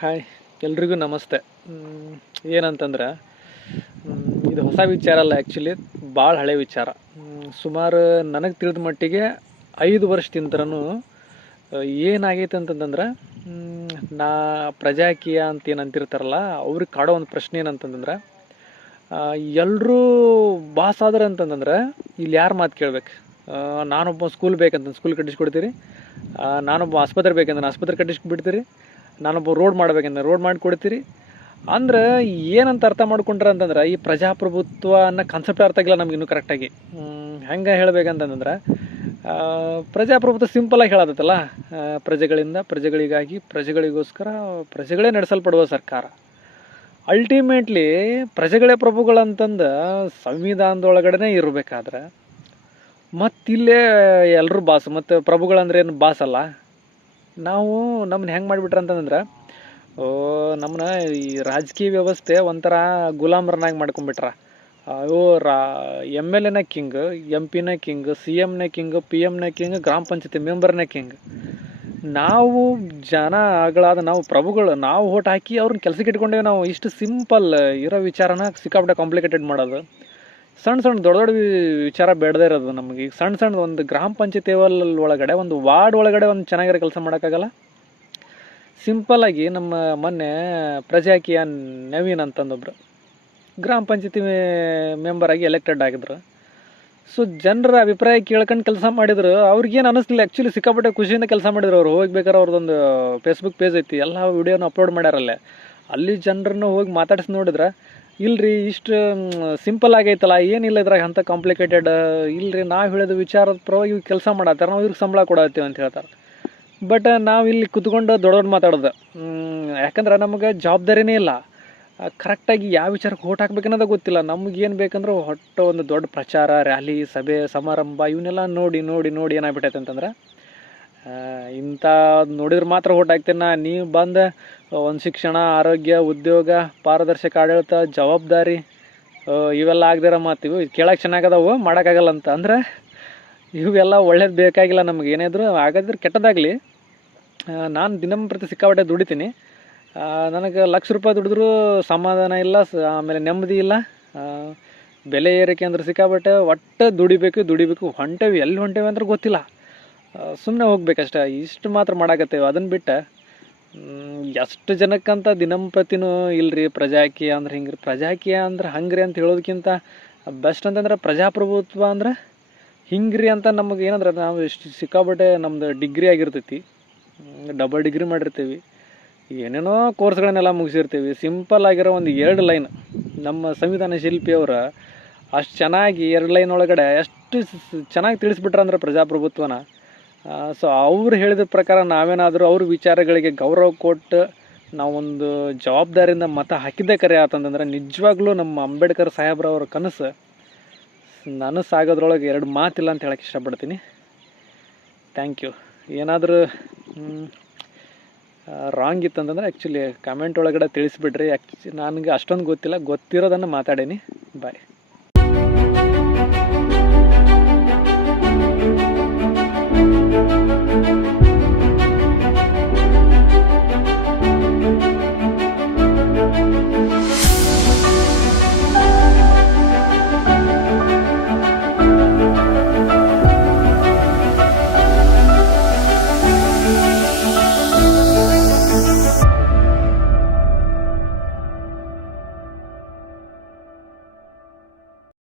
Hi, ಎಲ್ರಿಗೂ ನಮಸ್ತೆ. ಏನಂತಂದ್ರೆ ಇದು ಹೊಸ ವಿಚಾರ ಅಲ್ಲ ಆ್ಯಕ್ಚುಲಿ ಭಾಳ ಹಳೆ ವಿಚಾರ. ಸುಮಾರು ನನಗೆ ತಿಳಿದ ಮಟ್ಟಿಗೆ ಐದು ವರ್ಷದಿಂದನೂ ಏನಾಗೈತೆ ಅಂತಂತಂದ್ರೆ ನಾ ಪ್ರಜಾಕೀಯ ಅಂತ ಏನು ಅಂತಿರ್ತಾರಲ್ಲ ಅವ್ರಿಗೆ ಕಾಡೋ ಒಂದು ಪ್ರಶ್ನೆ ಏನಂತಂದ್ರೆ ಎಲ್ಲರೂ ಬಾಸ್ ಆದ್ರೆ ಅಂತಂದ್ರೆ, ಇಲ್ಲಿ ಯಾರು ಮಾತು ಕೇಳ್ಬೇಕು? ನಾನೊಬ್ಬ ಸ್ಕೂಲ್ ಬೇಕಂತ ಸ್ಕೂಲ್ ಕಟ್ಟಿಸ್ಕೊಡ್ತೀರಿ? ನಾನೊಬ್ಬ ಆಸ್ಪತ್ರೆ ಬೇಕಂದ್ರೆ ಆಸ್ಪತ್ರೆ ಕಟ್ಟಿಸ್ಬಿಡ್ತೀರಿ? ನಾನೊಬ್ಬ ರೋಡ್ ಮಾಡ್ಬೇಕಂದ್ರೆ ರೋಡ್ ಮಾಡಿ ಕೊಡ್ತೀರಿ ಅಂದ್ರೆ ಏನಂತ ಅರ್ಥ ಮಾಡ್ಕೊಂಡ್ರೆ ಅಂತಂದ್ರೆ ಈ ಪ್ರಜಾಪ್ರಭುತ್ವ ಅನ್ನೋ ಕಾನ್ಸೆಪ್ಟ್ ಅರ್ಥ ಆಗಿಲ್ಲ ನಮ್ಗೆ ಇನ್ನೂ ಕರೆಕ್ಟಾಗಿ ಹೆಂಗೆ ಹೇಳ್ಬೇಕಂತಂದ್ರೆ ಪ್ರಜಾಪ್ರಭುತ್ವ ಸಿಂಪಲಾಗಿ ಹೇಳತ್ತಲ್ಲ? ಪ್ರಜೆಗಳಿಂದ ಪ್ರಜೆಗಳಿಗಾಗಿ, ಪ್ರಜೆಗಳಿಗೋಸ್ಕರ ಪ್ರಜೆಗಳೇ ನಡೆಸಲ್ಪಡುವ ಸರ್ಕಾರ. ಅಲ್ಟಿಮೇಟ್ಲಿ ಪ್ರಜೆಗಳೇ ಪ್ರಭುಗಳಂತಂದು ಸಂವಿಧಾನದೊಳಗಡೆ ಇರಬೇಕಾದ್ರೆ ಮತ್ತಿಲ್ಲೇ ಎಲ್ಲರೂ ಬಾಸ್, ಮತ್ತು ಪ್ರಭುಗಳಂದ್ರೆ ಏನು ಬಾಸ್ ಅಲ್ಲ? ನಾವು ನಮ್ಮನ್ನ ಹೆಂಗೆ ಮಾಡಿಬಿಟ್ರೆ ಅಂತಂದ್ರೆ ನಮ್ಮನ್ನ ಈ ರಾಜಕೀಯ ವ್ಯವಸ್ಥೆ ಒಂಥರ ಗುಲಾಮರನ್ನಾಗಿ ಮಾಡ್ಕೊಂಬಿಟ್ರ ಅಯ್ಯೋ, ರಾ, ಎಂ ಎಲ್ ಎನ ಕಿಂಗ್ ಎಂ ಪಿನ ಕಿಂಗ್, ಸಿ ಎಮ್ನ ಕಿಂಗ್, ಪಿ ಎಮ್ನ ಕಿಂಗ್, ಗ್ರಾಮ ಪಂಚಾಯತಿ ಮೆಂಬರ್ನ ಕಿಂಗ್. ನಾವು ಜನ ಆಗಳಾದ ನಾವು ಪ್ರಭುಗಳು, ನಾವು ಓಟ್ ಹಾಕಿ ಅವ್ರನ್ನ ಕೆಲಸಕ್ಕೆ ಇಟ್ಕೊಂಡೇವೆ ನಾವು. ಇಷ್ಟು ಸಿಂಪಲ್ ಇರೋ ವಿಚಾರನ ಸಿಕ್ಕಾಪಟ್ಟೆ ಕಾಂಪ್ಲಿಕೇಟೆಡ್ ಮಾಡೋದು. ಸಣ್ಣ ಸಣ್ಣ ದೊಡ್ಡ ದೊಡ್ಡ ವಿಚಾರ ಬೇಡದೇ ಇರೋದು ನಮಗೆ. ಈಗ ಸಣ್ಣ ಸಣ್ಣ ಒಂದು ಗ್ರಾಮ ಪಂಚಾಯತಿ ಒಳಗಡೆ, ಒಂದು ವಾರ್ಡ್ ಒಳಗಡೆ ಒಂದು ಚೆನ್ನಾಗಿರೋ ಕೆಲಸ ಮಾಡೋಕ್ಕಾಗಲ್ಲ? ಸಿಂಪಲ್ಲಾಗಿ ನಮ್ಮ ಮೊನ್ನೆ ಪ್ರಜಾಕಿಯ ನವೀನ್ ಅಂತಂದೊಬ್ರು, ಗ್ರಾಮ ಪಂಚಾಯತಿ ಆಗಿ ಎಲೆಕ್ಟೆಡ್ ಆಗಿದ್ರು. ಸೊ ಜನರ ಅಭಿಪ್ರಾಯ ಕೇಳ್ಕೊಂಡು ಕೆಲಸ ಮಾಡಿದ್ರು. ಅವ್ರಿಗೇನು ಅನ್ನಿಸ್ಲಿಲ್ಲ ಆ್ಯಕ್ಚುಲಿ ಸಿಕ್ಕಾಪಟ್ಟೆ ಖುಷಿಯಿಂದ ಕೆಲಸ ಮಾಡಿದ್ರು ಅವ್ರು. ಹೋಗ್ಬೇಕಾದ್ರೆ ಅವ್ರದ್ದೊಂದು ಫೇಸ್ಬುಕ್ ಪೇಜ್ ಐತಿ. ಎಲ್ಲ ವೀಡಿಯೋನ ಅಪ್ಲೋಡ್ ಮಾಡ್ಯಾರಲ್ಲೇ. ಅಲ್ಲಿ ಜನರನ್ನು ಹೋಗಿ ಮಾತಾಡಿಸಿ ನೋಡಿದ್ರೆ ಇಲ್ರಿ, ಇಷ್ಟು ಸಿಂಪಲ್ ಆಗೈತಲ್ಲ, ಏನಿಲ್ಲ ಇದ್ರಾಗ ಅಂಥ ಕಾಂಪ್ಲಿಕೇಟೆಡ್ ಇಲ್ರಿ, ನಾವು ಹೇಳಿದ ವಿಚಾರದ ಪರವಾಗಿ ಇವ್ರು ಕೆಲಸ ಮಾಡತ್ತಾರ, ನಾವು ಇವ್ರಿಗೆ ಸಂಬಳ ಕೊಡತ್ತೀವಿ ಅಂತ ಹೇಳ್ತಾರೆ. ಬಟ್ ನಾವು ಇಲ್ಲಿ ಕುತ್ಕೊಂಡು ದೊಡ್ಡ ದೊಡ್ಡ ಮಾತಾಡೋದು. ಯಾಕಂದ್ರೆ ನಮಗೆ ಜವಾಬ್ದಾರಿನೇ ಇಲ್ಲ. ಕರೆಕ್ಟಾಗಿ ಯಾವ ವಿಚಾರಕ್ಕೆ ಓಟ್ ಹಾಕ್ಬೇಕನ್ನೋದು ಗೊತ್ತಿಲ್ಲ. ನಮ್ಗೆ ಏನು ಬೇಕಂದ್ರೆ ಹೊಟ್ಟ ಒಂದು ದೊಡ್ಡ ಪ್ರಚಾರ ರ್ಯಾಲಿ ಸಭೆ, ಸಮಾರಂಭ, ಇವನ್ನೆಲ್ಲ ನೋಡಿ ನೋಡಿ ನೋಡಿ ಏನಾಗ್ಬಿಟ್ಟೈತೆ ಅಂತಂದ್ರೆ ಇಂಥ ನೋಡಿದ್ರೆ ಮಾತ್ರ ಓಟ್ ಹಾಕ್ತೇನೆ, ನೀವು ಬಂದು ಒಂದು ಶಿಕ್ಷಣ, ಆರೋಗ್ಯ, ಉದ್ಯೋಗ, ಪಾರದರ್ಶಕ ಆಡಳಿತ, ಜವಾಬ್ದಾರಿ ಇವೆಲ್ಲ ಆಗದಿರ ಮಾತು. ಇವು ಕೇಳೋಕೆ ಚೆನ್ನಾಗದಾವು, ಮಾಡೋಕ್ಕಾಗಲ್ಲ ಅಂತ. ಅಂದ್ರೆ ಇವೆಲ್ಲ ಒಳ್ಳೇದು ಬೇಕಾಗಿಲ್ಲ ನಮ್ಗೆ. ಏನಾದರೂ ಹಾಗಾದ್ರೆ ಕೆಟ್ಟದಾಗಲಿ ನಾನು ದಿನಂಪ್ರತಿ ಸಿಕ್ಕಾಪಟ್ಟೆ ದುಡಿತೀನಿ. ನನಗೆ ಲಕ್ಷ ರೂಪಾಯಿ ದುಡಿದ್ರೂ ಸಮಾಧಾನ ಇಲ್ಲ ಆಮೇಲೆ ನೆಮ್ಮದಿ ಇಲ್ಲ. ಬೆಲೆ ಏರಿಕೆ ಅಂದ್ರೆ ಸಿಕ್ಕಾಪಟ್ಟೆ ಒಟ್ಟು ದುಡಿಬೇಕು ದುಡಿಬೇಕು. ಹೊಂಟೇವಿ, ಎಲ್ಲಿ ಹೊಂಟೇವಿ ಅಂದ್ರೆ ಗೊತ್ತಿಲ್ಲ. ಸುಮ್ಮನೆ ಹೋಗ್ಬೇಕಷ್ಟೆ. ಇಷ್ಟು ಮಾತ್ರ ಮಾಡಾಕತ್ತೇವೆ. ಅದನ್ನು ಬಿಟ್ಟು ಎಷ್ಟು ಜನಕ್ಕಂತ ದಿನಂಪ್ರತಿನೂ ಇಲ್ರಿ ಪ್ರಜಾಕೀಯ ಅಂದ್ರೆ ಹಿಂಗೆ ಪ್ರಜಾಕೀಯ ಅಂದ್ರೆ ಹಂಗ್ರಿ ಅಂತ ಹೇಳೋದಕ್ಕಿಂತ ಬೆಸ್ಟ್ ಅಂತಂದ್ರೆ ಪ್ರಜಾಪ್ರಭುತ್ವ ಅಂದ್ರೆ ಹಿಂಗ್ರಿ ಅಂತ ನಮಗೆ ಏನಂದ್ರೆ ನಾವು ಎಷ್ಟು ಸಿಕ್ಕಾಪಟ್ಟೆ ನಮ್ದು ಡಿಗ್ರಿ ಆಗಿರ್ತೈತಿ. ಡಬಲ್ ಡಿಗ್ರಿ ಮಾಡಿರ್ತೀವಿ. ಏನೇನೋ ಕೋರ್ಸ್ಗಳನ್ನೆಲ್ಲ ಮುಗಿಸಿರ್ತೀವಿ. ಸಿಂಪಲ್ ಆಗಿರೋ ಒಂದು ಎರಡು ಲೈನ್ ನಮ್ಮ ಸಂವಿಧಾನ ಶಿಲ್ಪಿಯವರ ಅಷ್ಟು ಚೆನ್ನಾಗಿ ಎರಡು ಲೈನ್ ಒಳಗಡೆ ಎಷ್ಟು ಚೆನ್ನಾಗಿ ತಿಳಿಸ್ಬಿಟ್ರ ಅಂದ್ರೆ ಪ್ರಜಾಪ್ರಭುತ್ವನ. ಸೊ ಅವ್ರು ಹೇಳಿದ ಪ್ರಕಾರ ನಾವೇನಾದರೂ ಅವ್ರ ವಿಚಾರಗಳಿಗೆ ಗೌರವ ಕೊಟ್ಟು ನಾವೊಂದು ಜವಾಬ್ದಾರಿಯಿಂದ ಮತ ಹಾಕಿದ್ದೇ ಕರೆ ಆತಂತಂದ್ರೆ ನಿಜವಾಗ್ಲೂ ನಮ್ಮ ಅಂಬೇಡ್ಕರ್ ಸಾಹೇಬ್ರವ್ರ ಕನಸು ನನಸಾಗೋದ್ರೊಳಗೆ ಎರಡು ಮಾತಿಲ್ಲ ಅಂತ ಹೇಳಕ್ಕೆ ಇಷ್ಟಪಡ್ತೀನಿ. ಥ್ಯಾಂಕ್ ಯು ಏನಾದರೂ ರಾಂಗ್ ಇತ್ತಂತಂದ್ರೆ ಆ್ಯಕ್ಚುಲಿ ಕಮೆಂಟ್ ಒಳಗಡೆ ತಿಳಿಸ್ಬಿಡ್ರಿ. ಆ್ಯಕ್ಚು ನನಗೆ ಅಷ್ಟೊಂದು ಗೊತ್ತಿಲ್ಲ. ಗೊತ್ತಿರೋದನ್ನು ಮಾತಾಡೀನಿ. ಬಾಯ್